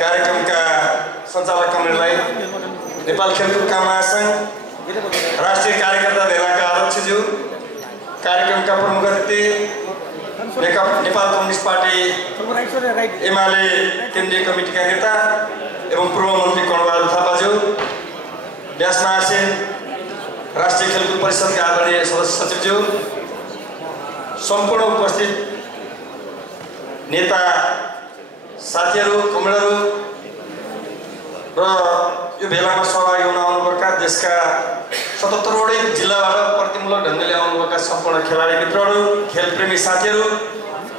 कार्यक्रमका सञ्चालक कमरेडलाई, नेपाल खेलकुदका महासङ्घ राष्ट्रिय कार्यकर्ता भेलाका अध्यक्षज्यू, कार्यक्रमका प्रमुख अतिथि, नेपाल कम्युनिस्ट पार्टी एमाले केन्द्रीय कमिटीका नेता एवं पूर्व मन्त्री कर्णबहादुर थापाज्यू, व्यास महासेन राष्ट्रिय खेलकुद परिषदका आदरणीय सदस्य सचिवज्यू, सम्पूर्ण उपस्थित नेता साथीहरू, कमरेडहरू र यो भेलामा सहभागी हुन आउनुभएका देशका 77वटै जिल्लाबाट प्रतिमूलक ढङ्गले आउनुभएका सम्पूर्ण खेलाडी मित्रहरू, खेलप्रेमी साथीहरू,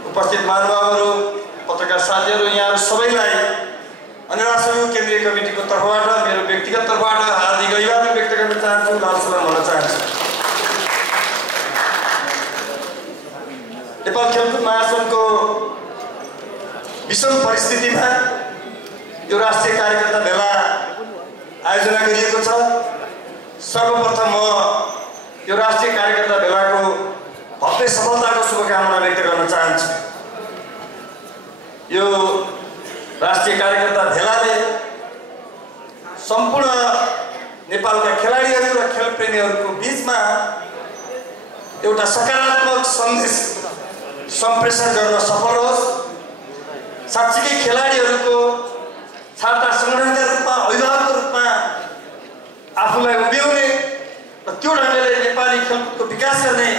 उपस्थित महानुभावहरू, पत्रकार साथीहरू, यहाँहरू सबैलाई अनिवार्य केन्द्रीय कमिटीको तर्फबाट मेरो व्यक्तिगत तर्फबाट हार्दिक अभिवादन व्यक्त गर्न चाहन्छु, लाल सलाम भन्न चाहन्छु। नेपाल खेलकुद महासङ्घको विषम परिस्थितिमा यो राष्ट्रिय कार्यकर्ता भेला आयोजना गरिएको छ। सर्वप्रथम म यो राष्ट्रिय कार्यकर्ता भेलाको भव्य सफलताको शुभकामना व्यक्त गर्न चाहन्छु। यो राष्ट्रिय कार्यकर्ता भेलाले सम्पूर्ण नेपालका खेलाडीहरू र खेलप्रेमीहरूको बीचमा एउटा सकारात्मक सन्देश सम्प्रेषण गर्न सफल होस्। साँच्चीकै खेलाडीहरूको छाता संगठनका रूपमा, अभिभावकको रूपमा आफूलाई उभ्याउने र त्यो ढङ्गले नेपाली खेलकुदको विकास गर्ने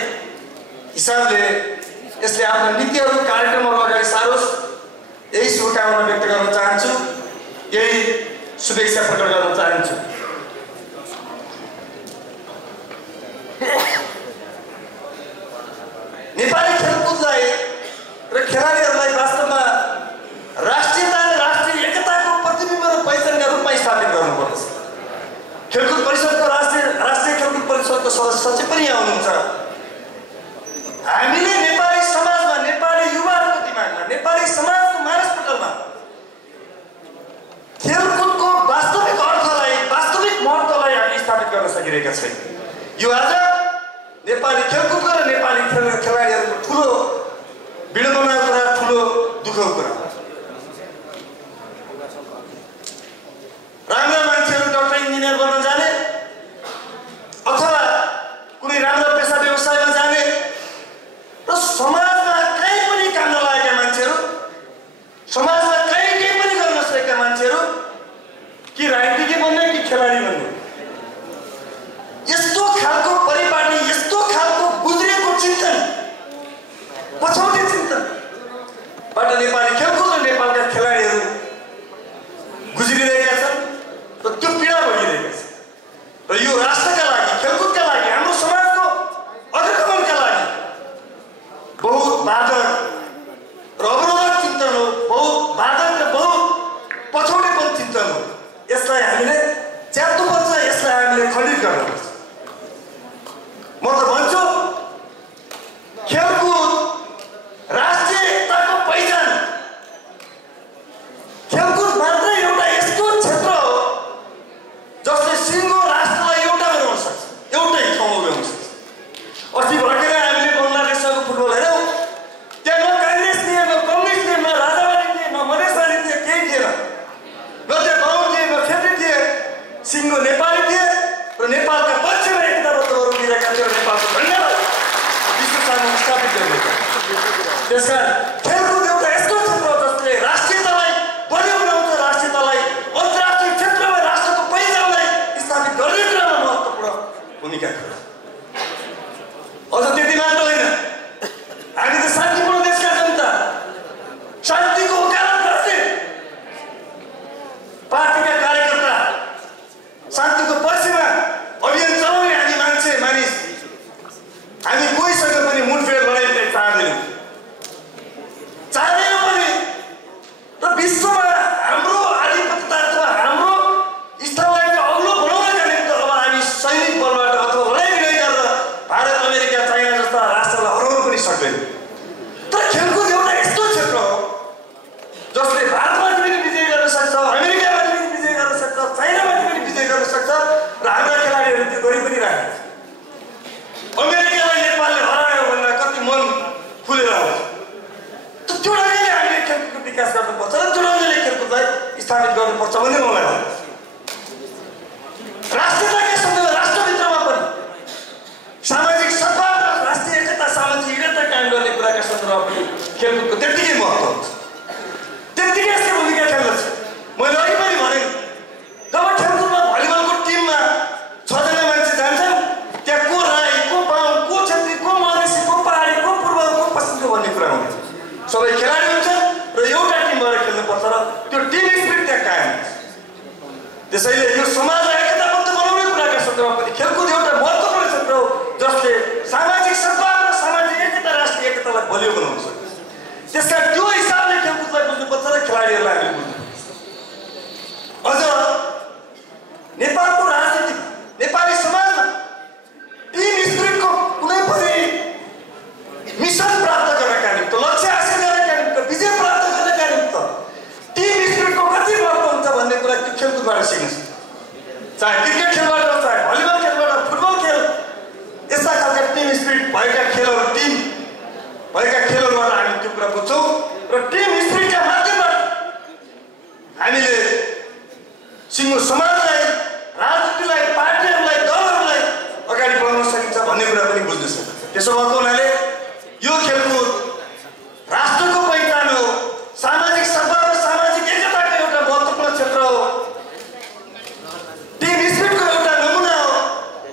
हिसाबले यसले आफ्ना नीतिहरू, कार्यक्रमहरू अगाडि सारोस्, यही शुभकामना व्यक्त गर्न चाहन्छु, यही शुभेच्छा प्रकट गर्न चाहन्छु। नेपाली खेलकुदलाई र खेलाडीहरूलाई वास्तवमा राष्ट्रियता र राष्ट्रिय एकताको प्रतिबिम्ब र पहिचानका रूपमा स्थापित गर्नुपर्छ। खेलकुद परिषदको राष्ट्रिय खेलकुद परिषदको सदस्य सचिव पनि यहाँ हुनुहुन्छ। हामीले नेपाली समाजमा, नेपाली युवाहरूको दिमागमा, नेपाली समाजको मानसपटलमा खेलकुदको वास्तविक अर्थलाई, वास्तविक महत्त्वलाई हामीले स्थापित गर्न सकिरहेका छैन। यो आज नेपाली खेलकुदको र नेपाली खेलाडीहरूको ठुलो विडम्बनाको कुरा, ठुलो दुःखको कुरा। राम्रा मान्छेहरू डक्टर, इन्जिनियर बन्न जाने अथवा कुनै राम्रो पेसा व्यवसायमा जाने र समाजमा कहीँ पनि काम नलागेका मान्छेहरू, समाजमा कहीँ केही पनि गर्न नसकेका मान्छेहरू कि राजनीति बन्ने कि खेलाडी बन्ने, यस्तो खालको परिपाटी, यस्तो खालको गुज्रेको चिन्तन, पछौटे चिन्तनबाट नेपाली खेल स्थापित गर्नुपर्छ भन्ने मलाई लाग्छ। राष्ट्रियताकै सन्दर्भमा राष्ट्रभित्रमा पनि सामाजिक सद्भाव र राष्ट्रिय एकता सामाजिक एकता कायम गर्ने कुराका सन्दर्भमा पनि खेलकुदको त्यत्तिकै महत्त्व हुन्छ, त्यत्तिकै यसको भूमिका खेल्दछ। मैले अघि पनि भने जब खेलकुदमा भलिबलको टिममा 6 जना मान्छे जान्छन्, त्यहाँ को राई, को बाहुन, को छेत्री, को मधेसी, को पहाडी, को पूर्व, को पश्चिमको भन्ने कुरा हुँदैन। सबै खेलाडी हुन्छन् र एउटा टिम भएर खेल्नुपर्छ र त्यो टिम स्पिरिट त्यहाँ कायम हुन्छ। त्यसैले यो समाजलाई एकताबद्ध बनाउने कुराका सन्दर्भमा पनि खेलकुद एउटा महत्त्वपूर्ण क्षेत्र हो जसले सामाजिक सद्भाव र सामाजिक एकता राष्ट्रिय एकतालाई बलियो बनाउन सक्छ। त्यसका त्यो हिसाबले खेलकुदलाई बुझ्नुपर्छ र खेलाडीहरूलाई हामीले बुझ्नुपर्छ। अझ नेपालको राजनीतिमा नेपाली समाजमा टिम स्पिरिटको कुनै पनि मिसन प्राप्त गर्नका निम्ति, लक्ष्य हासिल गर्नका निम्ति, विजय प्राप्त गर्नका निम्ति टिम स्पिरिटको कति महत्त्व हुन्छ भन्ने कुरा त्यो खेलकुदबाट सिक्न सक्छ। चाहे क्रिकेट खेलबाट होस्, चाहे भलिबल खेलबाट, फुटबल खेल, यस्ता खालका टिम स्पिरिट भएका खेलहरू, टिम भएका खेलहरूबाट हामी त्यो कुरा बुझ्छौँ र टिम स्पिरिटका माध्यमबाट हामीले सिङ्गो समाजलाई, राजनीतिलाई, पार्टीहरूलाई, दलहरूलाई अगाडि बढाउन सकिन्छ भन्ने कुरा पनि बुझ्न सकिन्छ। त्यसो भएको हुनाले यो खेलकुद राष्ट्रको पहिचान हो, सामाजिक सद्भाव र सामाजिक एकताको एउटा महत्त्वपूर्ण क्षेत्र हो, टिम स्पिरिटको एउटा नमुना हो।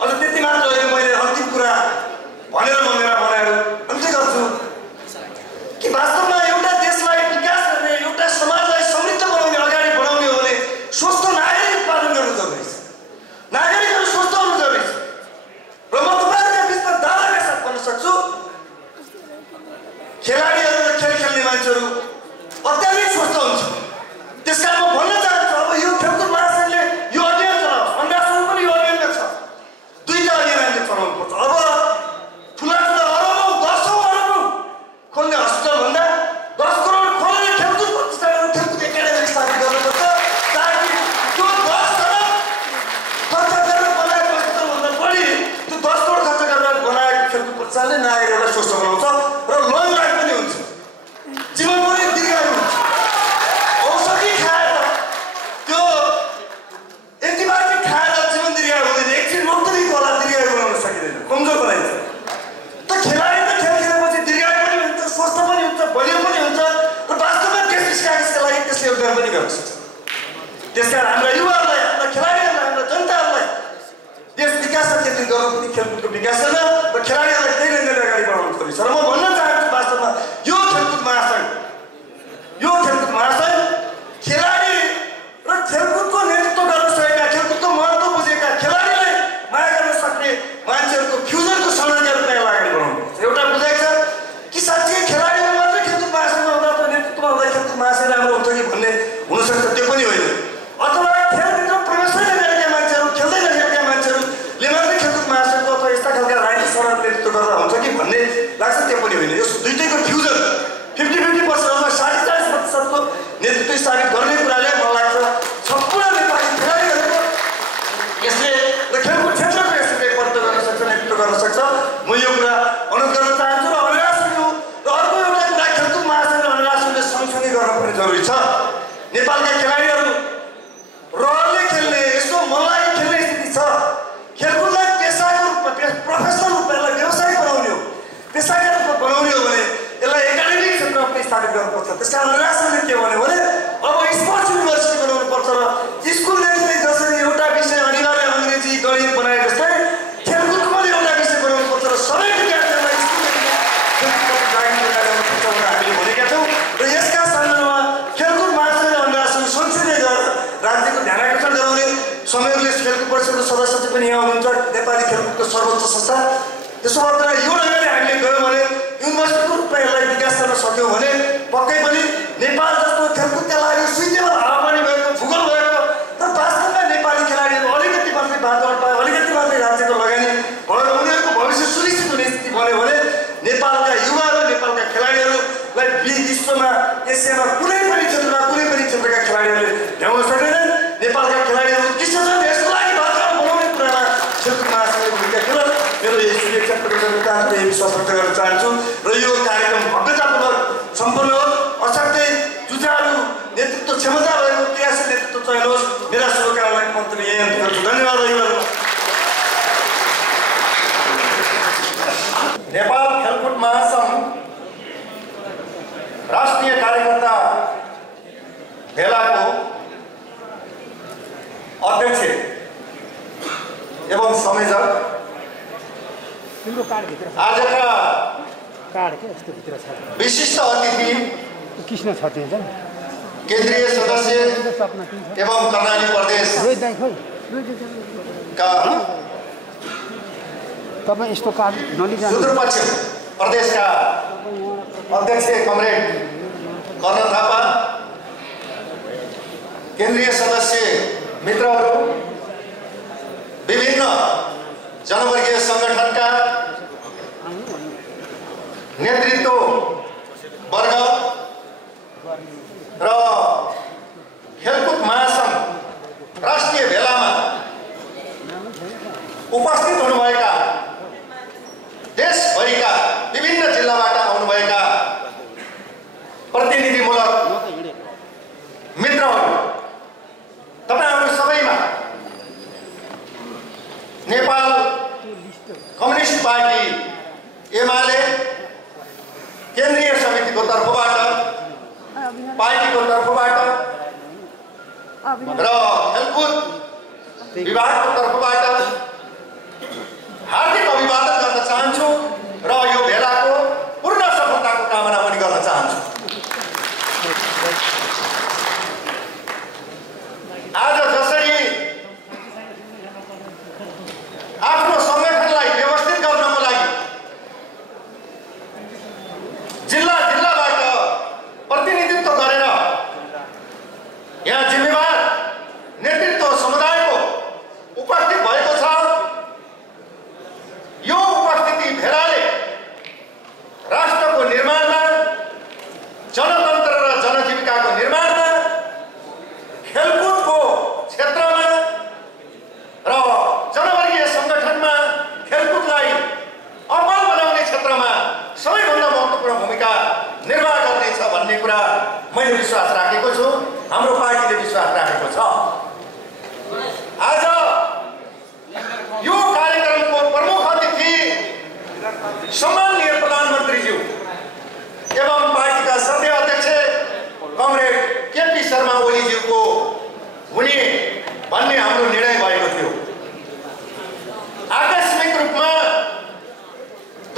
अझ त्यति मात्र होइन, मैले अन्तिम कुरा भनेर म मेरा भनाइहरू अन्त्य गर्छु कि वास्तवमा एउटा देशलाई विकास गर्ने, एउटा समाजलाई समृद्ध बनाउने, अगाडि बढाउने हो भने स्वस्थ नागरिक उत्पादन गर्नु जरुरी छ, नागरिकहरू स्वस्थ हुनु जरुरी छ। र म तपाईँहरूका बिचमा दावाका साथ भन्न सक्छु, खेलाडीहरू र खेल खेल्ने मान्छेहरू अत्याधिक स्वस्थ हुन्छ। त्यसकारण म भन्न चाहन्छु, अब यो खेलकुद महासंघले यो अभियान चलाओस्, अन्डासन पनि यो अभियानमा छ, दुईटा अभियान हामीले चलाउनुपर्छ। अब ठुला ठुला अरबौँ, 10औँ अरबौँ खोल्ने हस्पिटलभन्दा 10 करोड खोलेर खेलकुद प्रतिष्ठानहरू, खेलकुद एकाडेमी स्थापित गर्नुपर्छ, ताकि त्यो 10 करोड खर्च गरेर बनाएको हस्पिटलभन्दा बढी त्यो 10 करोड खर्च गरेर बनाएको खेलकुद प्रतिष्ठानले नागरिकहरूलाई स्वस्थ बनाउँछ र लङ लाइफ पनि हुन्छ, जीवनभरि दीर्घायु हुन्छ। औषधि खाएर, त्यो एन्टिबायोटिक खाएर जीवन दीर्घायु हुँदैन, एकछिन रोक्तनिक होला, दीर्घायु बनाउन सकिँदैन, कमजोर बनाइन्छ। त खेलाडी त खेल खेलेपछि दीर्घायु पनि हुन्छ, स्वस्थ पनि हुन्छ, बलियो पनि हुन्छ र वास्तवमा देश विकासका लागि त्यसले योगदान पनि गर्न सक्छ। त्यसकारण हाम्रा युवाहरूलाई, हाम्रा खेलाडीहरूलाई, हाम्रा जनताहरूलाई देश विकासमा केन्द्रित गर्नु पनि खेलकुदको विकास गर्न र खेलाडीहरूलाई त्यही रङ्गले अगाडि बढाउनु पर्छ। र म भन्न चाहन्छु, वास्तवमा यो खेलकुद महासंघ खेलाडी र खेलकुदको नेतृत्व गर्न सकेका, खेलकुदको महत्त्व बुझेका, खेलाडीलाई माया गर्न सक्ने मान्छेहरूको फ्युजनको संरचना रूपमा अगाडि बढाउनुपर्छ। एउटा बुझाइ छ कि साँच्चै खेलाडीहरू मात्रै खेलकुद महासंघमा हुँदा अथवा नेतृत्वमा हुँदा खेलकुद महासंघ राम्रो हुन्छ कि भन्ने हुनसक्छ, त्यो पनि होइन। अथवा खेलभित्र प्रवेशै नगरेका मान्छेहरू, खेल्दै नगरेका मान्छेहरूले मात्रै खेलकुद महासंघको अथवा यस्ता खालका राजनीतिक सरकारको नेतृत्व गर्दा हुन्छ कि भन्ने लाग्छ, त्यो पनि होइन। यो दुईटैको फ्युजन 50-50% अथवा 40-40%को नेतृत्व स्थापित गर्ने कुराले मलाई लाग्छ सम्पूर्ण नेपाली खेलाडीहरूको यसले र खेलकुद क्षेत्रको यसले नेतृत्व गर्न सक्छ, नेतृत्व गर्न सक्छ। म यो कुरा अनुरोध गर्न चाहन्छु र अनुरासुल र अर्को एउटा कुरा खेलकुद महासंघ र अनुरासुलले सँगसँगै गर्न पनि जरुरी छ। नेपालका खेलाडीहरू रहरले खेल्ने, यसो मनलाई खेल्ने स्थिति छ। खेलकुदलाई पेसाको रूपमा, प्रोफेसनल रूपमा यसलाई व्यवसायिक बनाउने हो, पेसाका रूपमा बनाउने हो भने यसलाई एकाडेमिक क्षेत्रमा पनि स्थापित गर्नुपर्छ। त्यसकारण अनुरासुलले के भन्यो भने अब स्पोर्ट्स युनिभर्सिटी बनाउनुपर्छ र स्कुलदेखि जसरी एउटा विषय अनिवार्य अङ्ग्रेजी, गणित बनाए जस्तै खेलकुदको पनि एउटा विषय बनाउनुपर्छ र सबै विद्यार्थीहरूलाई स्कुलदेखि खेलकुदको जागृति गराउनुपर्छ भनेर हामीले भनेका छौँ। र यसका सन्दर्भमा खेलकुद महासंघ र अनुरासुल सँगसँगै राज्यको ध्यान आकर्षण गराउने संयोगले खेलकुद परिषदको सदस्य चाहिँ पनि यहाँ हुनुहुन्छ, नेपाली खेलकुदको सर्वोच्च संस्था। त्यसो गर्दा यो ढङ्गले हामीले गयौँ भने युनिभर्सिटीको रूपमा यसलाई विकास गर्न सक्यौँ भने पक्कै पनि नेपाल जस्तो खेलकुदका लागि सुइटेबल हावापानी भएको, भूगोल भएको र वास्तवमा नेपाली खेलाडीहरू अलिकति मात्रै वातावरण पाए, अलिकति मात्रै राज्यको लगानी भएर उनीहरूको भविष्य सुनिश्चित हुने स्थिति बन्यो भने नेपालका युवा र नेपालका खेलाडीहरूलाई विश्वमा, एसियामा कुनै पनि क्षेत्रमा, कुनै पनि क्षेत्रका खेलाडीहरूले भ्याउन सक्दैनन्। नेपालका खेलाडीहरू उत्कृष्ट छन्, यसको लागि वातावरण बनाउने कुरामा खेलकुद महासंघले भूमिका खेल। मेरो यही शुभेच्छा प्रकट गर्न चाहन्छु, यही विश्वास व्यक्त गर्न चाहन्छु र यो कार्यक्रम भव्यतापूर्वक मन्तव्य यही अन्त गर्छु। धन्यवाद अभिवादन। नेपाल खेलकुद महासंघ राष्ट्रिय कार्यकर्ता भेलाको अध्यक्ष एवं संयोजक आजका विशिष्ट अतिथि केन्द्रीय सदस्य एवं कर्णाली प्रदेश का सुदूरपश्चिम प्रदेश का अध्यक्ष कमरेड कर्ण थापा, केन्द्रीय सदस्य मित्रहरू, विभिन्न जनवर्गीय संगठनका नेतृत्व वर्ग र खेलकुद महासंघ राष्ट्रिय भेलामा उपस्थित हुनुभएका देशभरिका विभिन्न जिल्लाबाट आउनुभएका प्रतिनिधिमूलक मित्रहरू, तपाईहरु सबैमा नेपाल कम्युनिस्ट पार्टी एमाले केन्द्रीय समितिको तर्फबाट, पार्टीको तर्फबाट र खेलकुद विभागको तर्फबाट हार्दिक अभिवादन गर्न चाहन्छु र यो भेलाको पूर्ण सफलताको कामना पनि गर्न चाहन्छु। आज जसरी आफ्नो संगठनलाई व्यवस्थित गर्नको लागि जिल्लाबाट प्रतिनिधित्व गरेर यहाँ जिम्मेवार नेतृत्व समुदायको उपस्थित भएको छ, यो उपस्थिति भेलाले राष्ट्रको निर्माणमा, जनतन्त्र र जनजीविकाको निर्माणमा, खेलकुदको क्षेत्रमा र जनवर्गीय संगठनमा खेलकुदलाई अब्बल बनाउने क्षेत्रमा सबैभन्दा महत्त्वपूर्ण भूमिका निर्वाह गर्नेछ भन्ने कुरा मैले विश्वास राखेको छु, हाम्रो पार्टीले विश्वास राखेको छ। आज यो कार्यक्रमको प्रमुख अतिथि सम्माननीय प्रधानमन्त्रीज्यू एवं पार्टीका सदस्य अध्यक्ष कमरेड केपी शर्मा ओलीज्यूको हुने भन्ने हाम्रो निर्णय भएको थियो। आकस्मिक रूपमा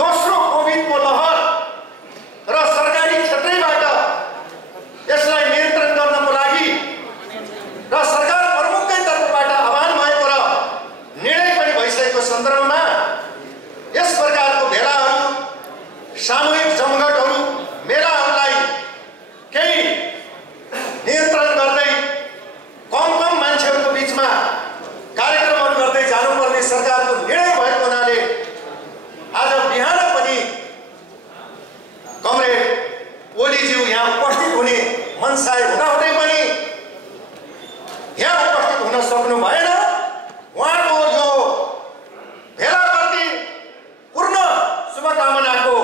दोस्रो कोभिडको लहर र सरकारी क्षेत्रबाट यसलाई नियन्त्रण गर्नको लागि र सरकार प्रमुखकै तर्फबाट आह्वान भएको र निर्णय पनि भइसकेको सन्दर्भमा यस प्रकारको भेलाहरू, सामूहिक जमघटहरू, मेलाहरूलाई केही नियन्त्रण गर्दै कम मान्छेहरूको बिचमा कार्यक्रमहरू गर्दै जानुपर्ने सरकारको निर्णय भएको हुनाले आज बिहान पनि कमरेड ओलीज्यू यहाँ उपस्थित हुने मनसाय हुँदाहुँदै पनि यहाँ उपस्थित हुन सक्नु भएन। उहाँको यो भेलाप्रति पूर्ण शुभकामनाको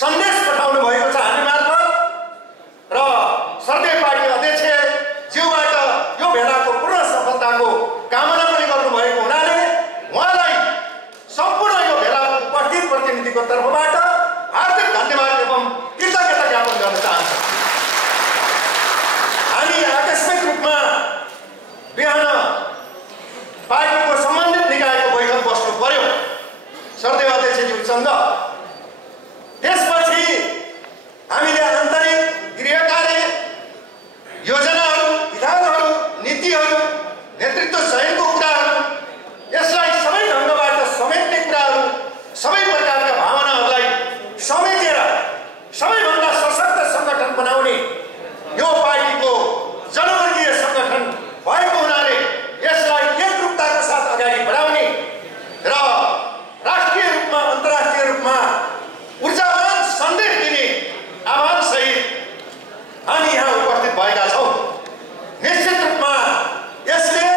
सन्देश पठाउनु भएको छ हामी मार्फत र सर्दै पार्टी अध्यक्ष ज्यूबाट यो भेलाको पूर्ण सफलताको कामना पनि गर्नुभएको हुनाले उहाँलाई सम्पूर्ण यो भेलाको उपस्थित प्रतिनिधिको तर्फबाट हार्दिक धन्यवाद एवं कृतज्ञता ज्ञापन गर्न चाहन्छु। हामी आकस्मिक रूपमा बिहान पार्टीको सम्बन्धित निकायको बैठक बस्नु पर्यो सर्दै अध्यक्षज्यूसँग। त्यसपछि हामीले आन्तरिक गृह कार्य, योजनाहरू, विधानहरू, नीतिहरू, नेतृत्व चयनको कुराहरू, यसलाई सबै ढङ्गबाट समेट्ने कुराहरू, सबै प्रकारका भावनाहरूलाई समेटेर सबैभन्दा सशक्त सङ्गठन बनाउने यो पार्टीको जनवर्गीय सङ्गठन भएको हुनाले यसलाई एकरूपताका साथ अगाडि बढाउने र राष्ट्रिय रूपमा, अन्तर्राष्ट्रिय रूपमा ऊर्जावान सन्देश दिने आह्वानसहित हामी यहाँ उपस्थित भएका छौँ। निश्चित रूपमा यसले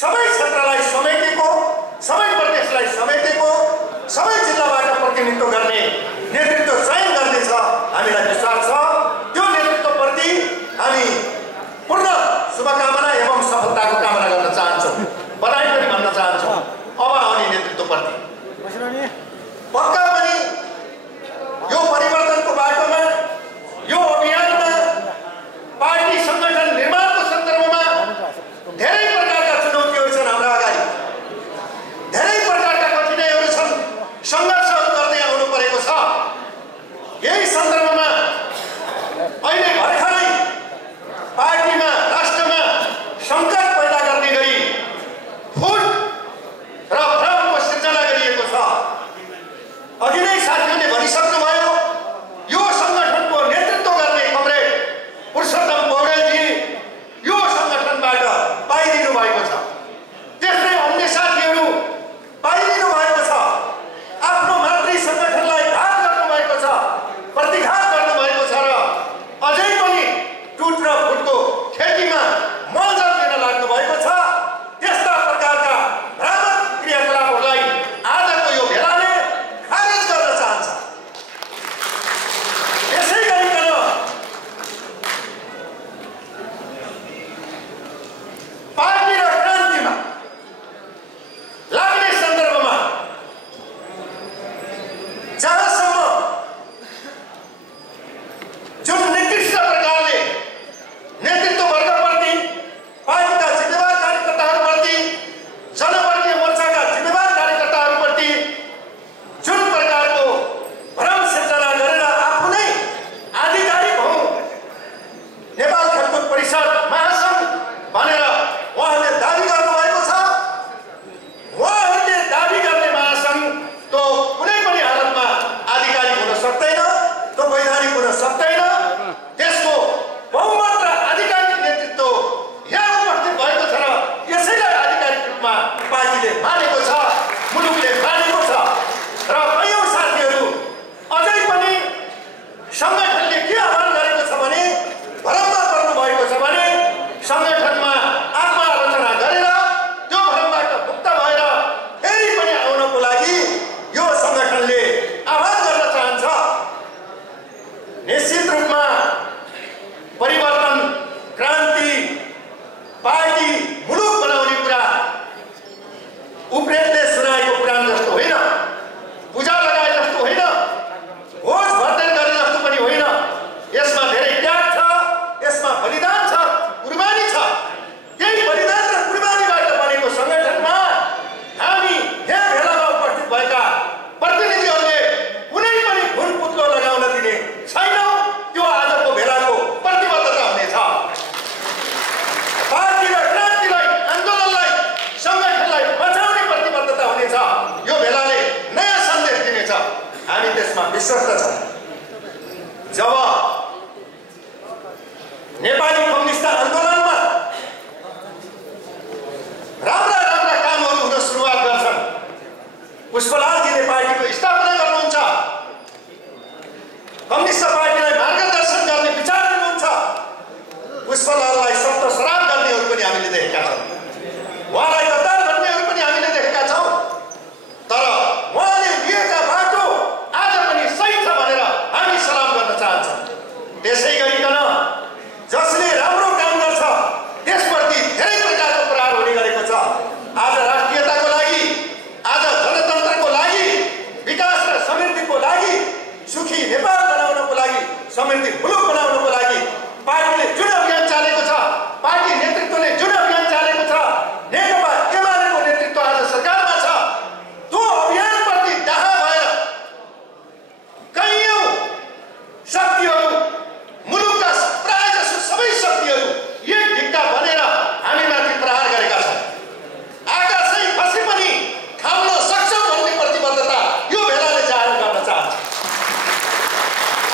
सबै क्षेत्रलाई समेटेको, सबै प्रदेशलाई समेटेको, सबै जिल्लाबाट प्रतिनिधित्व गर्ने नेतृत्व चयन गर्नेछ, हामीलाई विश्वास छ। त्यो नेतृत्वप्रति हामी पूर्ण शुभकामना एवं सफलताको कामना गर्दछौँ। देशमा विश्वस्त छ। जब नेपाली कम्युनिस्ट आन्दोलनमा राम्रा कामहरू हुन सुरुवात गर्छन्, पुष्पलालजीले पार्टीको स्थापना गर्नुहुन्छ, कम्युनिस्ट पार्टीलाई मार्गदर्शन गर्ने विचार दिनुहुन्छ। पुष्पलाललाई सत्त सराप गर्नेहरू पनि हामीले देखेका छौँ, उहाँलाई गद्दार भन्नेहरू पनि हामीले देखेका छौँ। तर उहाँले लिएका बाटो आज पनि सही छ भनेर हामी सलाम गर्न चाहन्छौँ। त्यसै गरिकन जसले राम्रो काम गर्छ त्यसप्रति धेरै प्रकारको प्रहार हुने गरेको छ। आज राष्ट्रियताको लागि, आज जनतन्त्रको लागि, विकास र समृद्धिको लागि, सुखी नेपाल बनाउनको लागि, समृद्धि मुलुक बनाउनको लागि पार्टीले जुन अभियान चालेको छ, पार्टी नेतृत्वले जुन अभियान चालेको छ, नेकपा एमालेको नेतृत्व आज सरकारमा छ, त्यो अभियानप्रति डाहा भएर कैयौं शक्तिहरू, मुलुकका प्रायःजसो सबै शक्तिहरू एक ढिक्का बनेर हामीमाथि प्रहार गरेका छन्। आकाशै खसे पनि खाम्न सक्छौँ भन्ने प्रतिबद्धता यो बेलाले जाहेर गर्न चाहन्छ।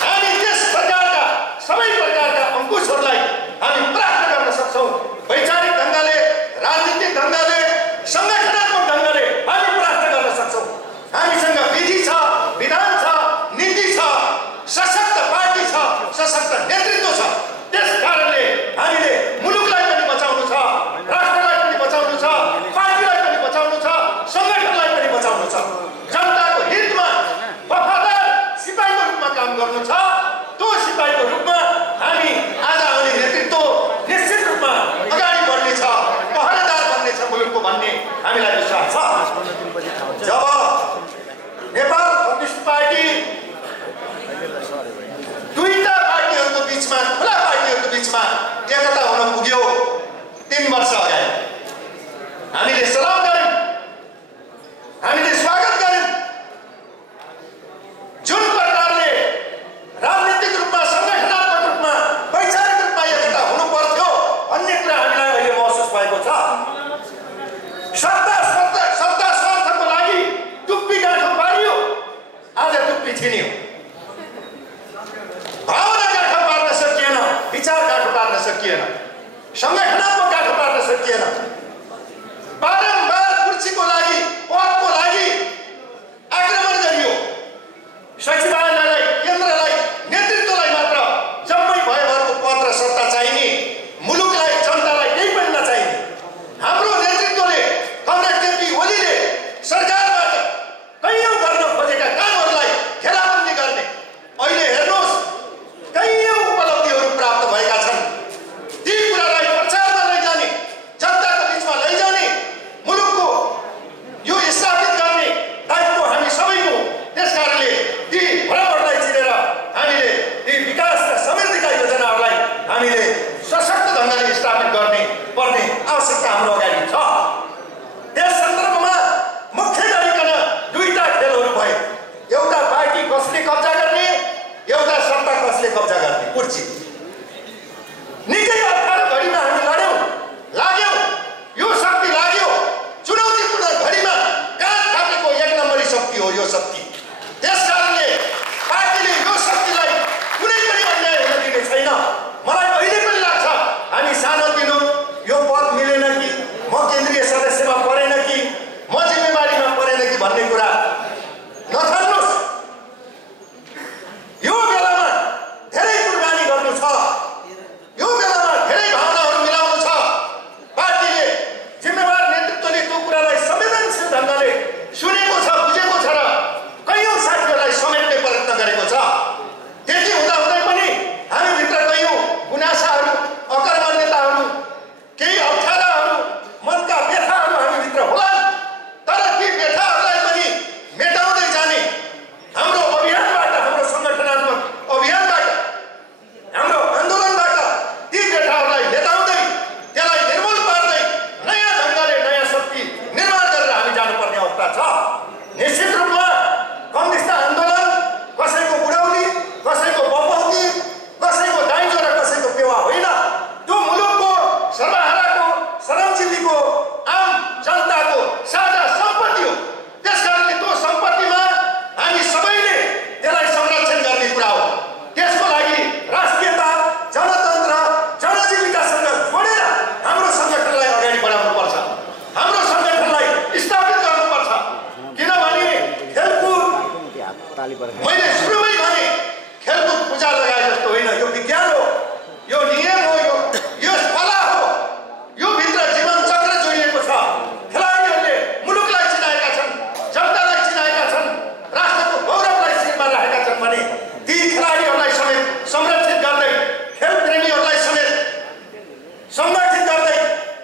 हामी त्यस प्रकारका सबै प्रकारका अङ्कुशहरूलाई हामी प्राप्त गर्न सक्छौँ। वैचारिक ढङ्गले, राजनीतिक ढङ्गले, सङ्गठनात्मक ढङ्गले हामी प्राप्त गर्न सक्छौँ। हामीसँग विधि छ, विधान छ, नीति छ, सशक्त पार्टी छ, सशक्त नेतृत्व छ। त्यस कारणले हामीले मुलुकलाई पनि बचाउनु छ, राष्ट्रलाई पनि बचाउनु छ, पार्टीलाई पनि बचाउनु छ, सङ्गठनलाई पनि बचाउनु छ। जनताको हितमा वफादार सिपाहीको रूपमा काम गर्नु छ। त्यो सिपाहीको रूपमा हामी आज आउने नेतृत्व निश्चित रूपमा अगाडि बढ्नेछ, पहरेदार बन्नेछ मुलुकको भन्ने हामीलाई विश्वास छ। जब नेपाल कम्युनिस्ट पार्टी दुईटा पार्टीहरूको बिचमा, खुला पार्टीहरूको बिचमा एकता हुन पुग्यो 3 वर्ष अगाडि, हामीले सलाम गर्यौँ, हामीले स्वागत गर्यौँ। जुन प्रकारले राजनीतिक रूपमा, सङ्गठनात्मक रूपमा, वैचारिक रूपमा एकता हुनु पर्थ्यो भन्ने कुरा हामीलाई अहिले महसुस भएको छ। सत्ता स्वार्थको लागि टुप्पी गाँठो पारियो, आज टुप्पी छिन्यो। भावना गाँठो पार्न सकिएन, विचार गाँठो पार्न सकिएन, सङ्गठनात्मक गाँठो पार्न सकिएन। बारम्बार कुर्सीको लागि, पदको लागि आक्रमण गरियो। सचिवालयलाई, केन्द्रलाई, नेतृत्वलाई मात्र जम्मै भयभरको पद र सत्ता चाहिने, मुलुकलाई, जनतालाई केही पनि नचाहिने। हाम्रो नेतृत्वले, कमरेड केपी ओलीले सरकारबाट कैयौं गर्न खोजेका कामहरूलाई घेराबन्दी गर्ने, अहिले हेर्नुहोस् कैयौं उपलब्धिहरू प्राप्त भएका छन्। ती कुरालाई प्रचारमा लैजाने, जनताको बिचमा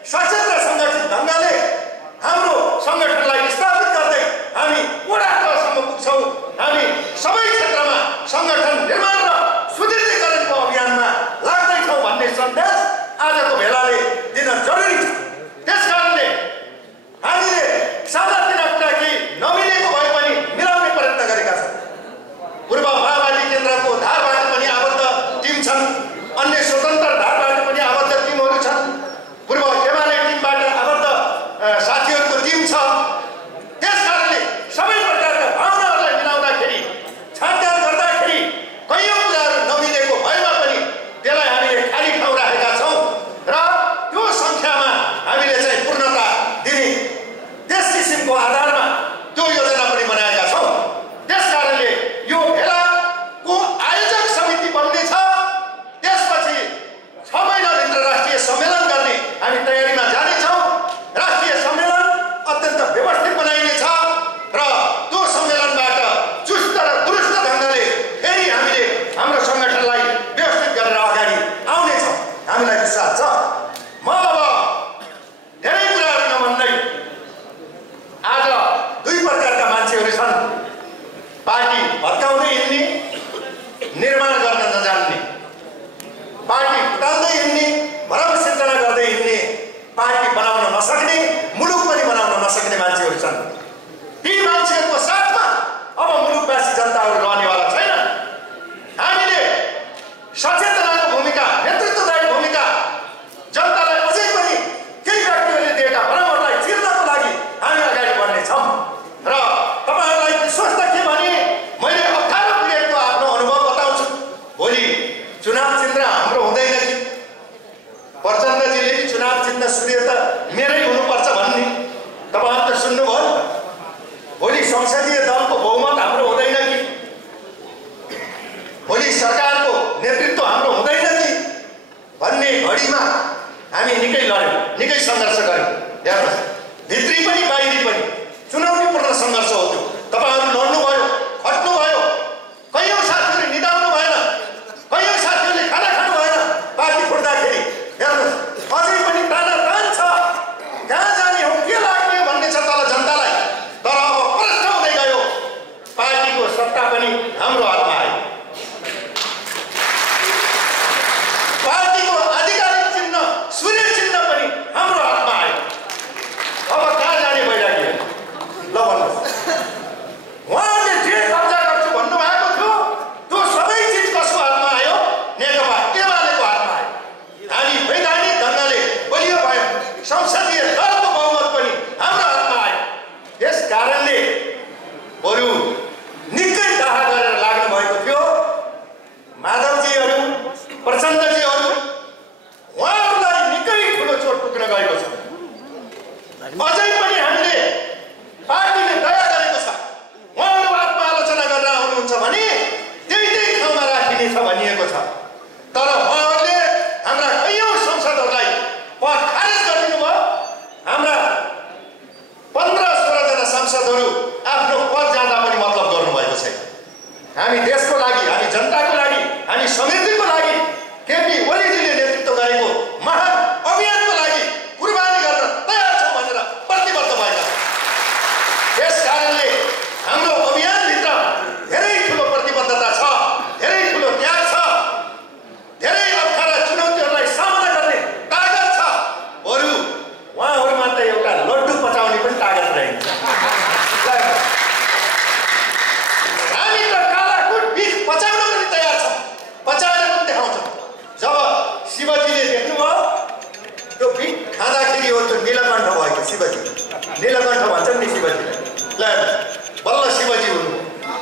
सचेत र सङ्गठित ढङ्गले हाम्रो सङ्गठनलाई स्थापित गर्दै हामी वडा तहसम्म पुग्छौँ। हामी सबै क्षेत्रमा सङ्गठन निर्माण र सुदृढीकरणको अभियानमा लाग्दैछौँ भन्ने सन्देश आजको भेलाले दिन जरुरी छ। त्यसकारणले हामीले सानातिना कुरा केही नमिलेको भए पनि मिलाउने प्रयत्न गरेका छौँ। पूर्व माओवादी केन्द्रको धारबाट पनि आबद्ध टिम छन्, अन्य स्वतन्त्र धारबाट पनि आबद्ध टिमहरू छन्, पूर्व एमाले टिमबाट आबद्ध साथीहरूको टिम छ। त्यसकारणले सबै प्रकारका भावनाहरूलाई मिलाउँदाखेरि छानबिन गर्दाखेरि कैयौँ कुराहरू नमिलेको भएमा पनि त्यसलाई हामीले खाली ठाउँ राखेका छौँ र त्यो सङ्ख्यामा हामीले चाहिँ पूर्णता दिने त्यस किसिमको आधारमा त्यो योजना पनि बनाएका छौँ। त्यसकारणले यो भेलाको आयोजक समिति बन्नेछ। त्यसपछि 6 महिनाभित्र राष्ट्रिय सम्मेलन गर्ने हामी तयारीमा जानेछौँ। राष्ट्रिय सम्मेलन अत्यन्त व्यवस्थित बनाइनेछ र त्यो सम्मेलनबाट चुस्त र दुरुस्त ढङ्गले फेरि हामीले हाम्रो सङ्गठनलाई व्यवस्थित गरेर अगाडि आउनेछौँ। हामीलाई विश्वास छ। म अब धेरै कुराहरू नभन्दै आज दुई प्रकारका मान्छेहरू छन्। पार्टी भत्काउँदै हिँड्ने, निर्माण गर्न नजान्ने, पार्टी फुटाउँदै हिँड्ने, भरम सिर्जना गर्दै हिँड्ने, पार्टी बनाउन नसक्ने, मुलुक पनि बनाउन नसक्ने मान्छेहरू छन्। ती मान्छेहरूको साथमा अब मुलुकवासी जनताहरू रहनेवाला छैन। हामीले सचेतनाको भूमिका, नेतृत्वदायी भूमिका, जनतालाई अझै पनि केही व्यक्तिहरूले दिएका भ्रमहरूलाई चिर्नको लागि हामी अगाडि बढ्नेछौँ। र तपाईँहरूलाई विश्वस्त के भने मैले अप्ठ्यारो पिरियडको आफ्नो अनुभव बताउँछु। भोलि चुनाव चिन्ह हाम्रो हुँदैन कि? प्रचण्डजीले चुनाव चिन्ह सुने त मेरै हुनुपर्छ भन्ने तपाईँहरू त सुन्नुभयो। भोलि संसदीय दलको बहुमत हाम्रो हुँदैन कि? भोलि सरकारको नेतृत्व हाम्रो हुँदैन कि भन्ने घडीमा हामी निकै लड्यौँ, निकै सङ्घर्ष गऱ्यौँ। हेर्नुहोस्, भित्री पनि बाहिरी पनि चुनौतीपूर्ण सङ्घर्ष हो त्यो। तपाईँहरू लड्नुभयो, खट्नुभयो, कैयौँ साथीहरू निदाउनु भएन, कैयौँ साथीहरूले खाना खानु भएन पार्टी फुट्दाखेरि। हेर्नुहोस्, अझै पनि तानातान छ। कहाँ जाने हो, के लाग्ने हो भन्ने छ तल जनतालाई। तर अब प्रश्न हुँदै गयो, पार्टीको सत्ता पनि हाम्रो हातमा आयो। पार्टीको आधिकारिक चिन्ह सूर्य चिन्ह पनि हाम्रो हातमा आयो। अब कहाँ जाने भइराख्यो? ल भन्नुहोस्, उहाँले जे कब्जा गर्छु भन्नुभएको थियो त्यो सबै चिज कसको हातमा आयो? नेकपा एमालेको हातमा आयो। हामी वैधानिक ढङ्गले बलियो भयौँ। संसदीय दलको बहुमत पनि हाम्रो हातमा आयो। यस कारणले बरु निकै दाह गरेर लाग्नु भएको थियो माधवजीहरू, प्रचण्डजीहरू। उहाँहरूलाई निकै ठुलो चोट पुग्न गएको छ। अझै पनि हामीले पार्टीले दया गरेको छ। उहाँहरू आत्मआलोचना गरेर आउनुहुन्छ भने त्यही ठाउँमा राखिनेछ भनिएको छ। तर उहाँहरूले हाम्रा कैयौँ संसदहरूलाई पद खारेज गरिदिनु भयो। हाम्रा 15-16 जना सांसदहरू आफ्नो पद जाँदा पनि मतलब गर्नुभएको छैन। हामी देशको लागि, हामी जनताको लागि, हामी समृद्धिको लागि केपी ओलीजीले नेतृत्व गरेको महान अभियानको लागि कुर्बानी गर्न तयार छौँ भनेर प्रतिबद्ध भएका छौँ। त्यस कारणले हाम्रो अभियानभित्र धेरै ठुलो प्रतिबद्धता छ, धेरै ठुलो त्याग छ, धेरै अप्ठ्यारा चुनौतीहरूलाई सामना गर्ने तागत छ। बरु उहाँहरूमा त एउटा लड्डु पचाउने पनि तागत रहन्छ। हामी त कालाकुट बिख पचाउन पनि तयार छौँ, पचाएर पनि देखाउँछौँ। जब शिवजीले देख्नुभयो त्यो बिख खाँदाखेरि हो त्यो नीलकण्ठ भएको शिवजी, नीलकण्ठ भन्छन् नि शिवजीलाई। ल बल्ल शिवजी हुनु।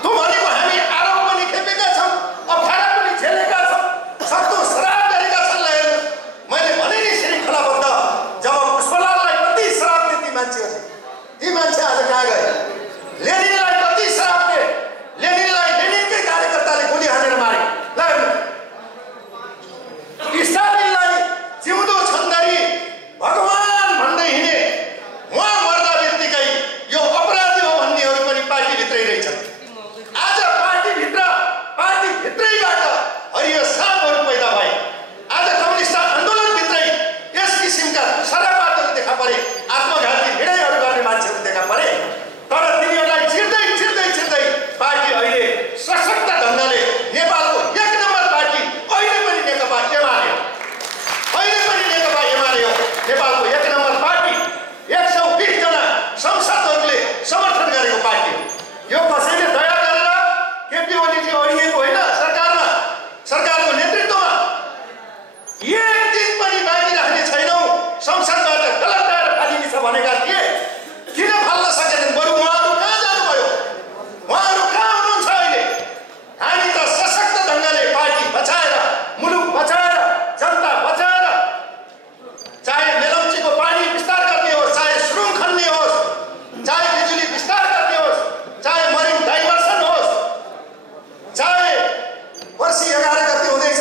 त्यो भनेको हामी आरोप पनि खेपेका छौँ, अप्ठ्यारा पनि झेलेका छौँ, सक्दो श्राप गरेका छन्। ल हेर्नु, मैले भने नि श्रृङ्खलाबद्ध जब पुष्पलाललाई कति श्राप दिए ती मान्छेहरू, ती मान्छे आज कहाँ गए? लेनिनलाई कति श्राप दिए, लेनिनलाई लेनिनकै कार्यकर्ताले गोली हानेर मारे। ल हेर्नु, स्टालिनलाई जिउँदो छन्दरी भगवान भन्दै हिँडे, उहाँ मर्दा बित्तिकै यो अपराधी हो भन्नेहरू नेपालको 1 नम्बर पार्टी 120 जना सांसदहरूले समर्थन गरेको पार्टी हो। यो कसैले दया गरेर केपी ओलीजी अडिएको होइन। सरकारको नेतृत्वमा एक दिन पनि बाँकी राख्ने छैनौँ। संसदबाट गलत दायर फालिन्छ भनेका थिए, किन फाल्न सकेनन्? बरु उहाँहरू कहाँ जानुभयो? उहाँहरू कहाँ हुनुहुन्छ अहिले? हामी त सशक्त ढङ्गले पार्टी बचाएर, मुलुक बचाएर, जनता बचाएर, चाहे मेलम्चीको पानी विस्तार गर्ने होस्, चाहे सुरुङ खन्ने होस्, चाहे बिजुली विस्तार गर्ने होस्, चाहे मरिन डाइभर्सन होस्, चाहे वर्षी 11 गते हुँदैछ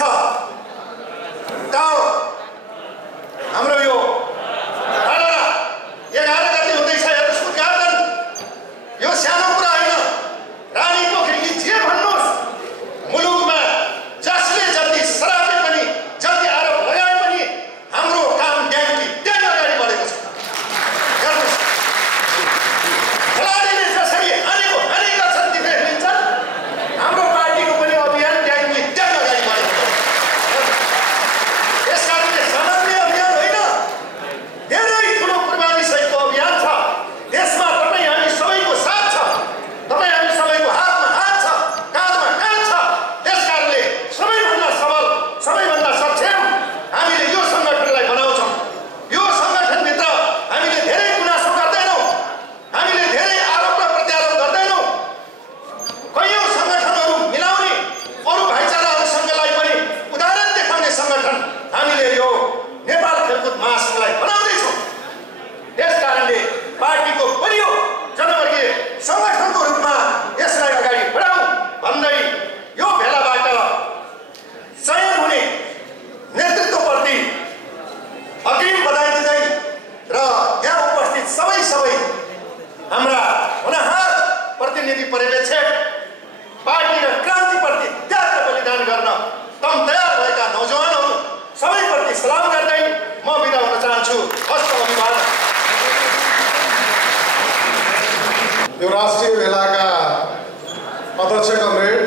हाम्रो यो 11 गते हुँदैछ हेर्नुहोस् उद्घाटन। यो सानो कुरा होइन। रानी पोखरी जे भन्नुहोस्, मुलुकमा जसले जति सरापे पनि, जति आरोप लगाए पनि हाम्रो काम ड्याङ्की ड्याङ अगाडि बढेको छ। हेर्नुहोस्, खेलाडीले जसरी हानेका छन् तिनीहरूले लिन्छन्, हाम्रो पार्टीको पनि अभियान ड्याङ्की ड्याङ अगाडि बढेको छ। यस कारणले सामान्य अभियान होइन, धेरै ठुलो कुर्बानीसहितको अभियान छ। देशमा तपाईँ हामी सबैको साथ छ, तपाईँ हामी सबैको हातमा हात छ, काँधमा काँध छ। त्यस कारणले सबैभन्दा सबल, सबैभन्दा सक्षम हामीले यो सङ्गठनलाई बनाउँछौँ। यो सङ्गठनभित्र हामीले धेरै गुनासो गर्दैनौँ, हामीले धेरै आरोप र प्रत्यारोप गर्दैनौँ। कैयौँ सङ्गठनहरू मिलाउने, अरू भाइचाराहरूसँगलाई पनि उदाहरण देखाउने सङ्गठन हामीले यो नेपाल खेलकुद महासङ्घलाई बनाउँदैछौँ। त्यस कारणले पार्टीको बलियो जनवर्गीय सङ्गठनको रूपमा यसलाई अगाडि बढाउँ भन्दै यो भेलाबाट चयन हुने नेतृत्वप्रति अग्रिम बधाई दिँदै र यहाँ उपस्थित सबै हाम्रा हुनहार प्रतिनिधि पर्यवेक्षक, पार्टी र क्रान्तिप्रति त्याग र बलिदान गर्न तम तयार भएका नौजवानहरू सबैप्रति सलाम गर्दै म बिदा हुन चाहन्छु। हस्त अभिवादन। यो राष्ट्रिय भेलाका अध्यक्ष कमरेड,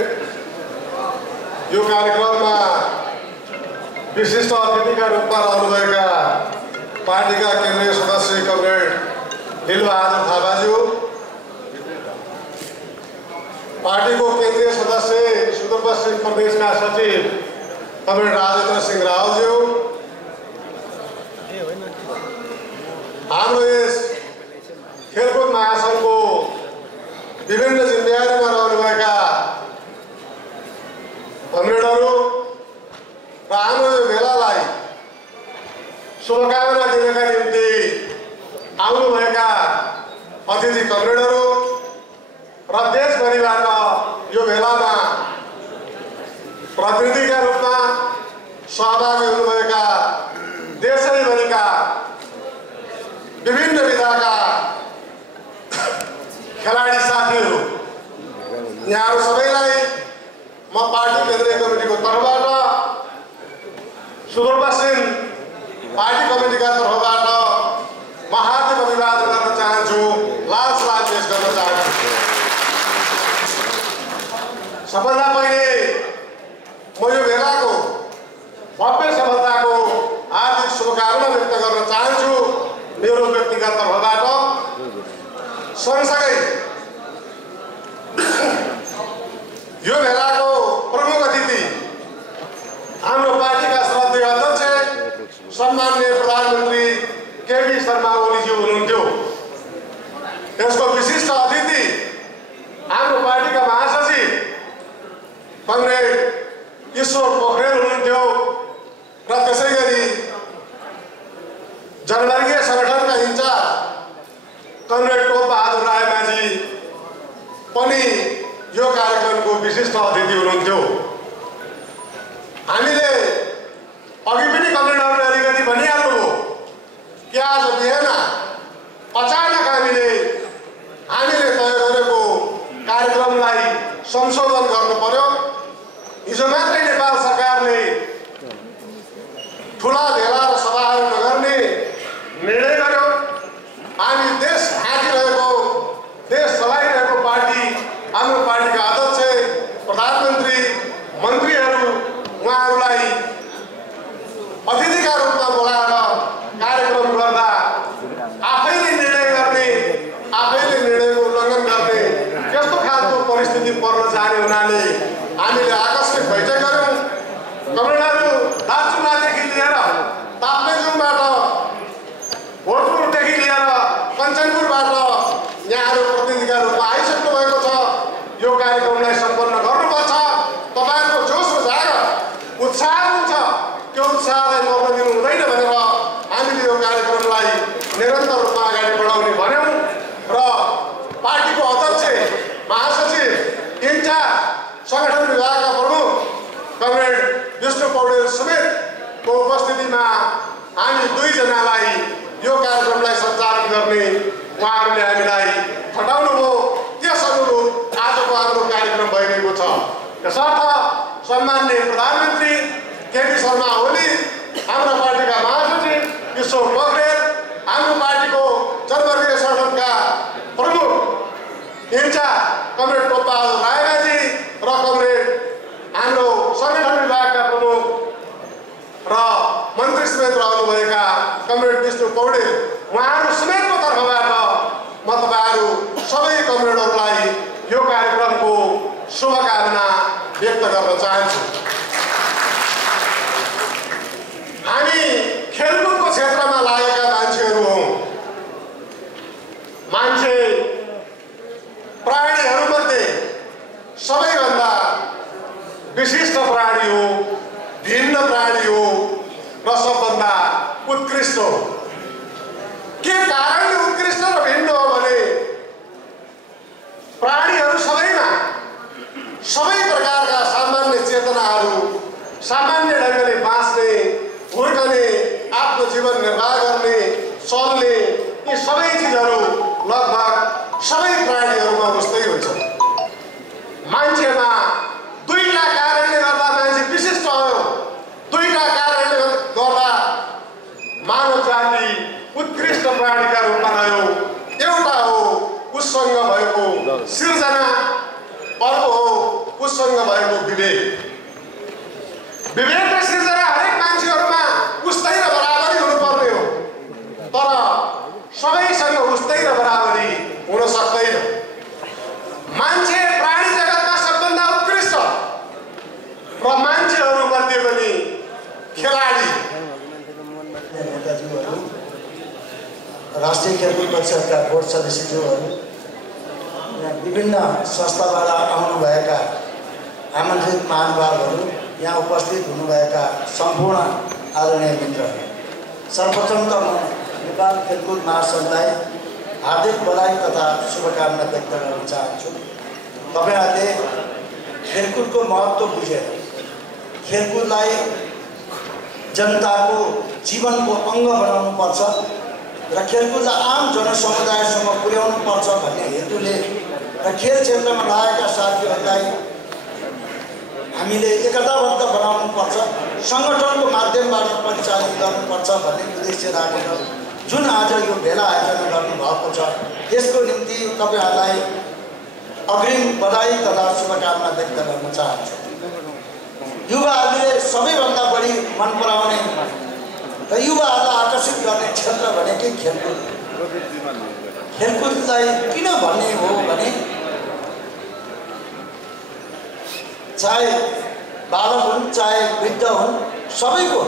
यो कार्यक्रममा विशिष्ट अतिथिका रूपमा रहनुभएका पार्टीका केन्द्रीय सदस्य कमरेड हिलबहादुर थापाज्यू, पार्टीको केन्द्रीय सदस्य सुदूरपश्चिम प्रदेशका सचिव कमरेड राजेन्द्र सिंह रावज्यू, हाम्रो यस खेलकुद महासङ्घको विभिन्न जिम्मेवारीमा रहनुभएका कमरेडहरू र हाम्रो यो भेलालाई शुभकामना दिनका निम्ति आउनुभएका अतिथि कमरेडहरू र देशभरिबाट यो भेलामा प्रतिनिधिका रूपमा सहभागी हुनुभएका देशैभरिका विभिन्न विधाका खेलाडी साथीहरू, यहाँहरू सबैलाई म पार्टी केन्द्रीय कमिटीको तर्फबाट, सुदूरपश्चिम पार्टी कमिटीका तर्फबाट म हार्दिक अभिवादन गर्न चाहन्छु, लाल सलाम पेश गर्न चाहन्छु। सबभन्दा पहिले म यो भेलाको भव्य सफलताको हार्दिक शुभकामना व्यक्त गर्न चाहन्छु मेरो व्यक्तिगत तर्फबाट। सँगसँगै यो भेलाको प्रमुख अतिथि हाम्रो पार्टीका श्रद्धेय अध्यक्ष सम्माननीय प्रधानमन्त्री केपी शर्मा ओलीज्यू हुनुहुन्थ्यो। यसको विशिष्ट अतिथि हाम्रो पार्टीका महासचिव कमरेड ईश्वर पोखरेल हुनुहुन्थ्यो र त्यसै गरी जनवर्गीय सङ्गठनका इन्चार्ज कमरेड टोप बहादुर रायमाझी पनि यो कार्यक्रमको विशिष्ट अतिथि हुनुहुन्थ्यो। हामीले अघि पनि कमरेडहरूले अलिकति भनिहाल्नुभयो कि आज बिहान अचानक हामीले तय गरेको कार्यक्रमलाई संशोधन गर्नु पर्यो। हिजो मात्रै नेपाल सरकारले ठुला भेला र सभाहरू नगर्ने निर्णय गर्यो। हामी देश हाँकिरहेको, देश चलाइरहेको पार्टी, हाम्रो पार्टीका अध्यक्ष, प्रधानमन्त्री कार्यक्रमलाई निरन्तर रूपमा अगाडि बढाउने भन्यौँ र पार्टीको अध्यक्ष महासचिव इन्चार्ज संगठन विभागका प्रमुख कमरेड विष्णु पौडेल समेतको उपस्थितिमा हामी दुईजनालाई यो कार्यक्रमलाई सञ्चालन गर्ने उहाँहरूले हामीलाई खटाउनुभयो। त्यस अनुरूप आजको हाम्रो कार्यक्रम भइरहेको छ। यसर्थ सम्माननीय प्रधानमन्त्री केपी शर्मा ओली, हाम्रो पार्टीका महासचिव ईश्वर पोखरेल, हाम्रो पार्टीको जनवर्गीय संगठनका प्रमुख इन्चार्ज कमरेड टोपबहादुर रायमाझी र कमरेड हाम्रो संगठन विभागका प्रमुख र मन्त्री समेत रहनुभएका कमरेड विष्णु पौडेल, उहाँहरू समेतको तर्फबाट म तपाईँहरू सबै कमरेडहरूलाई यो कार्यक्रमको शुभकामना व्यक्त गर्न चाहन्छु। हामी खेलकुदको क्षेत्रमा लागेका मान्छेहरू हौँ। मान्छे प्राणीहरूमध्ये सबैभन्दा विशिष्ट प्राणी हो, भिन्न प्राणी हो र सबभन्दा उत्कृष्ट हो। के कारणले उत्कृष्ट र भिन्न हो भने प्राणीहरू सबैमा सबै प्रकारका सामान्य चेतनाहरू, सामान्य ढङ्गले बाँच्ने, हुर्कने, आफ्नो जीवन निर्वाह गर्ने, चल्ने, यी सबै चिजहरू लगभग सबै प्राणीहरूमा उस्तै हुन्छ। मान्छेमा दुईटा कारणले गर्दा मान्छे विशिष्ट हो। दुईटा कारणले गर्दा मानव जाति उत्कृष्ट प्राणीका रूपमा रह्यो। एउटा हो उसँग भएको सिर्जना, अर्को हो उसँग भएको विवेक। विवेक र सिर्जना हरेक मान्छेहरूमा उस्तै र बराबरी हुनुपर्ने हो, तर सबैसँग उस्तै र बराबरी हुन सक्दैन। मान्छे प्राणी जगतमा सबभन्दा उत्कृष्ट र मान्छेहरूमध्ये पनि खेलाडी। राष्ट्रिय खेलकुद परिषदका बोर्ड सदस्यज्यूहरू, विभिन्न संस्थाबाट आउनुभएका आमन्त्रित महानुभावहरू, यहाँ उपस्थित हुनुभएका सम्पूर्ण आदरणीय मित्रहरू, सर्वप्रथम त म नेपाल खेलकुद महासङ्घलाई हार्दिक बधाई तथा शुभकामना व्यक्त गर्न चाहन्छु। तपाईँहरूले खेलकुदको महत्त्व बुझेर खेलकुदलाई जनताको जीवनको अङ्ग बनाउनुपर्छ र खेलकुदलाई आम जनसमुदायसम्म पुर्याउनुपर्छ भन्ने हेतुले र खेल क्षेत्रमा लागेका साथीहरूलाई हामीले एकताबद्ध बनाउनुपर्छ, सङ्गठनको माध्यमबाट परिचालित गर्नुपर्छ भन्ने उद्देश्य राखेर जुन आज यो भेला आयोजना गर्नुभएको छ, त्यसको निम्ति तपाईँहरूलाई अग्रिम बधाई तथा शुभकामना व्यक्त गर्न चाहन्छु। युवाहरूले सबैभन्दा बढी मन पराउने र युवाहरूलाई आकर्षित गर्ने क्षेत्र भनेकै खेलकुद। खेलकुदलाई किन भन्ने हो भने चाहे बालक हुन् चाहे वृद्ध हुन्, सबैको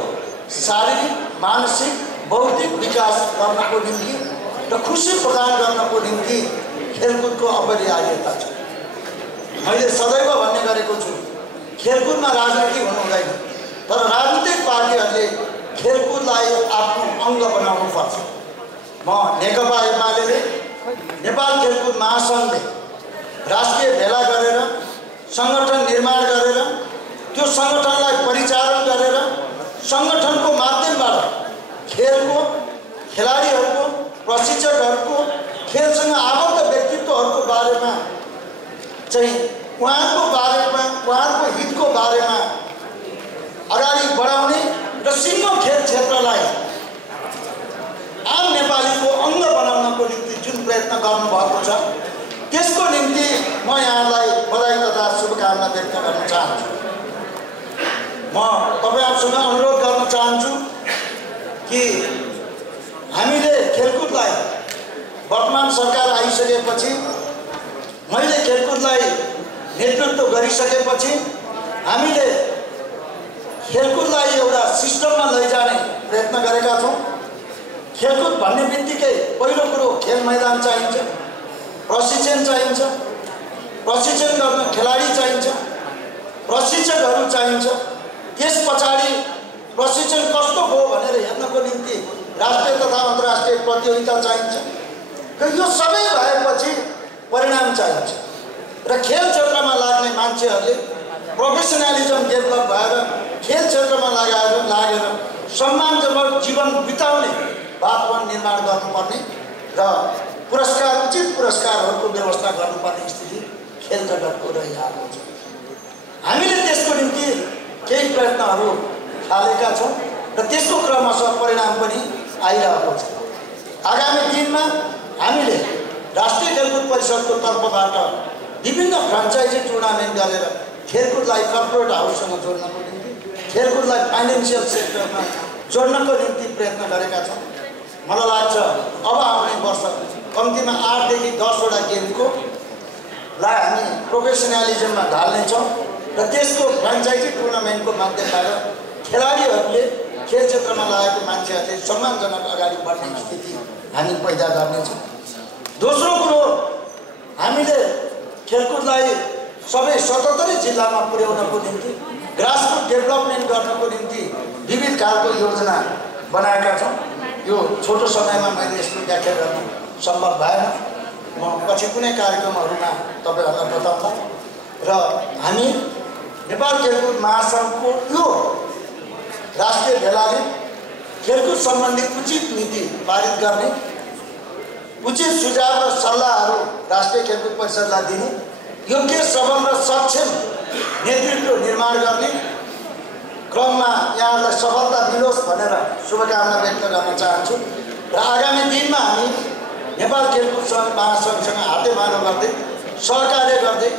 शारीरिक, मानसिक, बौद्धिक विकास गर्नको निम्ति र खुसी प्रदान गर्नको निम्ति खेलकुदको अपरिहार्यता छ। मैले सदैव भन्ने गरेको छु, खेलकुदमा राजनीति हुनु हुँदैन, तर राजनीतिक पार्टीहरूले खेलकुदलाई आफ्नो अङ्ग बनाउनुपर्छ। म नेकपा एमाले नेपाल खेलकुद महासङ्घले राष्ट्रिय भेला गरेर सङ्गठन निर्माण गरेर त्यो सङ्गठनलाई परिचालन गरेर सङ्गठनको माध्यमबाट खेलको खेलाडीहरूको, प्रशिक्षकहरूको, खेलसँग आबद्ध व्यक्तित्वहरूको बारेमा चाहिँ उहाँहरूको हितको बारेमा अगाडि बढाउने र सिङ्गो खेल क्षेत्रलाई आम नेपालीको अङ्ग बनाउनको निम्ति जुन प्रयत्न गर्नुभएको छ, त्यसको निम्ति म यहाँलाई बधाई तथा शुभकामना व्यक्त गर्न चाहन्छु। म तपाईँहरूसँग अनुरोध गर्न चाहन्छु कि हामीले खेलकुदलाई वर्तमान सरकार आइसकेपछि, मैले खेलकुदलाई नेतृत्व गरिसकेपछि हामीले खेलकुदलाई एउटा सिस्टममा लैजाने प्रयत्न गरेका छौँ। खेलकुद भन्ने बित्तिकै पहिलो कुरो खेल मैदान चाहिन्छ, प्रशिक्षण चाहिन्छ, प्रशिक्षण गर्न खेलाडी चाहिन्छ, प्रशिक्षकहरू चाहिन्छ। त्यस पछाडि प्रशिक्षण कस्तो हो भनेर हेर्नको निम्ति राष्ट्रिय तथा अन्तर्राष्ट्रिय प्रतियोगिता चाहिन्छ र यो सबै भएपछि परिणाम चाहिन्छ र खेल क्षेत्रमा लाग्ने मान्छेहरूले प्रोफेसनलिजम डेभलप भएर खेल क्षेत्रमा लागेर सम्मानजनक जीवन बिताउने वातावरण निर्माण गर्नुपर्ने र उचित पुरस्कारहरूको व्यवस्था गर्नुपर्ने स्थिति खेल जगतको रहिआएको छ। हामीले त्यसको निम्ति केही प्रयत्नहरू थालेका छौँ र त्यसको क्रमशः परिणाम पनि आइरहेको छ। आगामी दिनमा हामीले राष्ट्रिय खेलकुद परिषदको तर्फबाट विभिन्न फ्रान्चाइजी टुर्नामेन्ट गरेर खेलकुदलाई कर्पोरेट हाउससँग जोड्नको निम्ति खेलकुदलाई फाइनेन्सियल सेक्टरमा जोड्नको निम्ति प्रयत्न गरेका छौँ। मलाई लाग्छ अब आउने वर्ष कम्तीमा 8 देखि 10 वटा गेमकोलाई हामी प्रोफेसनलिजममा ढाल्नेछौँ र त्यसको फ्रान्चाइजी टुर्नामेन्टको माध्यमबाट खेलाडीहरूले खेल क्षेत्रमा लागेको मान्छेहरूले सम्मानजनक अगाडि बढ्ने स्थिति हामी पैदा गर्नेछौँ। दोस्रो कुरो, हामीले खेलकुदलाई सबै 77 जिल्लामा पुर्याउनको निम्ति ग्रासरुट डेभलपमेन्ट गर्नको निम्ति विविध खालको योजना बनाएका छौँ। यो छोटो समयमा मैले यसको व्याख्या गर्न सम्भव भएन, म पछि कुनै कार्यक्रमहरूमा तपाईँहरूलाई बताउँला। र हामी नेपाल खेलकुद महासङ्घको यो राष्ट्रिय भेलाले खेलकुद सम्बन्धी उचित नीति पारित गर्ने, उचित सुझाव र सल्लाहहरू राष्ट्रिय खेलकुद परिषदलाई दिने, योग्य सबल र सक्षम नेतृत्व निर्माण गर्ने क्रममा यहाँहरूलाई सफलता मिलोस् भनेर शुभकामना व्यक्त गर्न चाहन्छु। र आगामी दिनमा हामी नेपाल खेलकुद महासङ्घसँग हातेमालो गर्दै सहकार्य गर्दै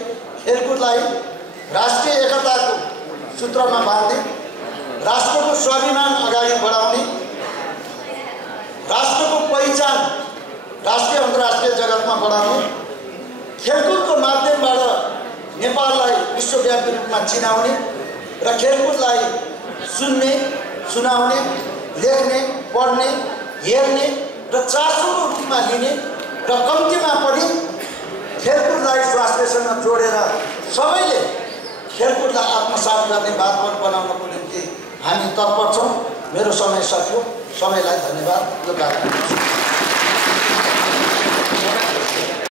खेलकुदलाई राष्ट्रिय एकताको सूत्रमा बाँध्दै राष्ट्रको स्वाभिमान अगाडि बढाउने, राष्ट्रको पहिचान राष्ट्रिय अन्तर्राष्ट्रिय जगतमा बढाउने, खेलकुदको माध्यमबाट नेपाललाई विश्वव्यापी रूपमा चिनाउने र खेलकुदलाई सुन्ने, सुनाउने, लेख्ने, पढ्ने, हेर्ने र चासोको रूपमा लिने र कम्तीमा पनि खेलकुदलाई स्वास्थ्यसँग जोडेर सबैले खेलकुदलाई आत्मसात गर्ने वातावरण बनाउनको निम्ति हामी तत्पर छौँ। मेरो समय सकियो, सबैलाई धन्यवाद। यो कार्यक्रम